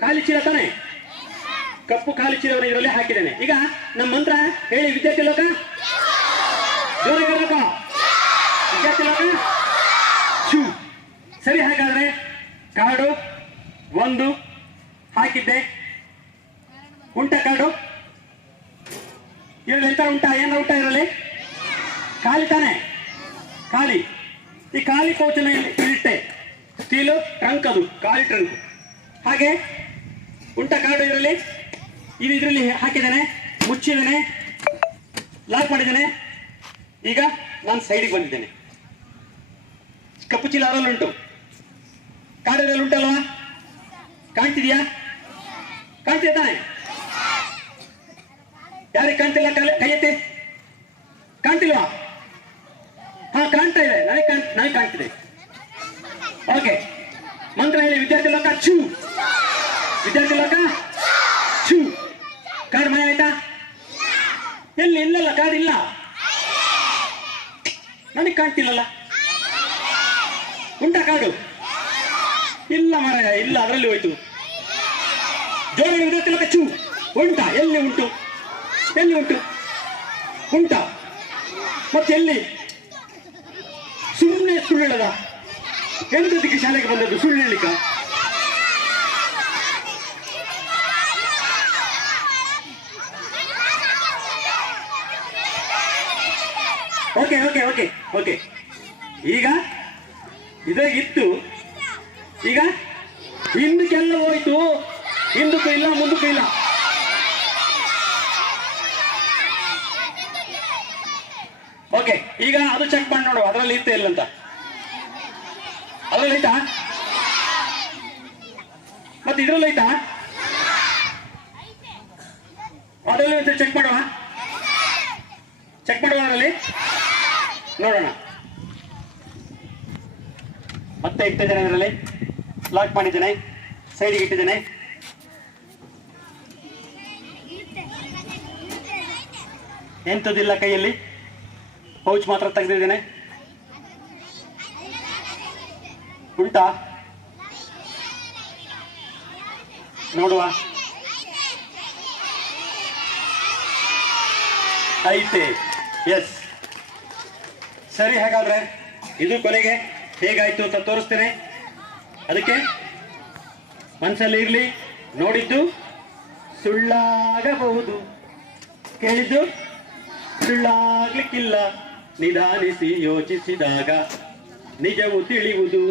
ಖಾಲಿ ಚೀಲ ತಾನೆ, ಕಪ್ಪು ಖಾಲಿ ಚೀಲವನ್ನು ಇದರಲ್ಲಿ ಹಾಕಿದ್ದೇನೆ. ಈಗ ನಮ್ಮ ಮಂತ್ರ ಹೇಳಿ ವಿದ್ಯಾರ್ಥಿ ಲೋಕ, ಜೋರಾಗಿ ಹೇಳ್ಬೇಕು. ವಿದ್ಯಾರ್ಥಿ ಲೋಕ ಶೂ. ಸರಿ, ಹಾಗಾದ್ರೆ ಕಾರ್ಡು ಒಂದು ಹಾಕಿದ್ದೆ. ಉಂಟ ಕಾರ್ಡು ಇರಲಿ, ಎಂತ ಉಂಟ, ಏನ ಉಂಟ ಇರಲಿ, ಖಾಲಿ ತಾನೆ, ಖಾಲಿ. ಈ ಖಾಲಿ ಪೌಚನ ಇಟ್ಟೆ, ಸ್ಟೀಲು ಟ್ರಂಕ್, ಅದು ಖಾಲಿ ಟ್ರಂಕ್. ಹಾಗೆ ಉಂಟ ಕಾರ್ಡು ಇರಲಿ, ಇದು ಇದರಲ್ಲಿ ಹಾಕಿದ್ದೇನೆ, ಮುಚ್ಚಿದ್ದೇನೆ, ಲಾಕ್ ಮಾಡಿದ್ದೇನೆ. ಈಗ ನಾನು ಸೈಡಿಗೆ ಬಂದಿದ್ದೇನೆ. ಕಪ್ಪು ಚೀಲ ಅದರಲ್ಲಿ ಉಂಟು, ಕಾರ್ಡಲ್ಲಿ ಉಂಟಲ್ವಾ, ಕಾಣ್ತಿದ್ಯಾ? ಕಾಣ್ತಿದ್ಯಾ ತಾನೆ? ಯಾರಿಗೆ ಕಾಣ್ತಿಲ್ಲ ಕೈ ಎತ್ತಿ. ಕಾಣ್ತಿಲ್ವಾ? ಹಾ, ಕಾಣ್ತಾ ಇದೆ, ನನಗೆ ಕಾಣ್ತಿದೆ. ಓಕೆ, ಮಂತ್ರ ಹೇಳಿ ವಿದ್ಯಾರ್ಥಿ ಲೋಕ ಚೂ. ವಿದ್ಯಾರ್ಥಿ ಲೋಕ ಚೂ. ಕಾರ್ಡ್ ಮನೆ ಆಯ್ತಾ? ಎಲ್ಲಿ? ಇಲ್ಲಲ್ಲ, ಕಾರ್ಡ್ ಇಲ್ಲ, ನನಗೆ ಕಾಣ್ತಿಲ್ಲಲ್ಲ. ಉಂಟಾ ಕಾರ್ಡು? ಇಲ್ಲ ಮಾರಾಯ, ಇಲ್ಲ, ಅದರಲ್ಲಿ ಹೋಯ್ತು. ಜೋರಾಗಿ ವಿದ್ಯಾರ್ಥಿ ಲೋಕ ಚೂ. ಉಂಟಾ? ಎಲ್ಲಿ ಉಂಟು? ಎಲ್ಲಿ ಉಂಟು? ಉಂಟಾ? ಮತ್ತೆ ಎಲ್ಲಿ? ಸುಮ್ಮನೆ ಸುಳ್ಳು ಹೇಳದ? ಎಂತದಕ್ಕೆ ಶಾಲೆಗೆ ಬಂದದ್ದು? ಸುಳ್ಳು ಹೇಳಿಕ? Okay okay okay okay. ಈಗ ಇದಾಗಿತ್ತು, ಈಗ ಹಿಂದಕ್ಕೆಲ್ಲ ಹೋಯ್ತು. ಹಿಂದಕ್ಕೂ ಇಲ್ಲ, ಮುಂದಕ್ಕೂ ಇಲ್ಲ. ಓಕೆ, ಈಗ ಅದು ಚೆಕ್ ಮಾಡಿ ನೋಡುವ, ಅದರಲ್ಲಿ ಇತ್ತ ಇಲ್ಲ ಅಂತ. ಅದರಲ್ಲಿ ಐತಾ? ಮತ್ತೆ ಇದ್ರಲ್ಲಿ ಐತಾ? ಅದರಲ್ಲಿ ಚೆಕ್ ಮಾಡುವ, ಚೆಕ್ ಮಾಡುವ, ಅದರಲ್ಲಿ ನೋಡೋಣ. ಮತ್ತೆ ಇಟ್ಟಿದ್ದೇನೆ, ಅದರಲ್ಲಿ ಲಾಕ್ ಮಾಡಿದ್ದೇನೆ, ಸೈಡಿಗೆ ಇಟ್ಟಿದ್ದೇನೆ. ಎಂಥದಿಲ್ಲ ಕೈಯಲ್ಲಿ, ಪೌಚ್ ಮಾತ್ರ ತೆಗೆದಿದ್ದೇನೆ. ಉಂಟಾ ನೋಡುವ. ಐತೆ, ಎಸ್. ಸರಿ, ಹಾಗಾದ್ರೆ ಇದು ಕೊನೆಗೆ ಹೇಗಾಯ್ತು ಅಂತ ತೋರಿಸ್ತೇನೆ. ಅದಕ್ಕೆ ಮನಸ್ಸಲ್ಲಿ ಇರಲಿ, ನೋಡಿದ್ದು ಸುಳ್ಳಾಗಬಹುದು, ಕೇಳಿದ್ದು ಸುಳ್ಳಾಗ್ಲಿಕ್ಕಿಲ್ಲ. ನಿಧಾನಿಸಿ ಯೋಚಿಸಿದಾಗ ನಿಜವು ತಿಳಿಯುವುದು.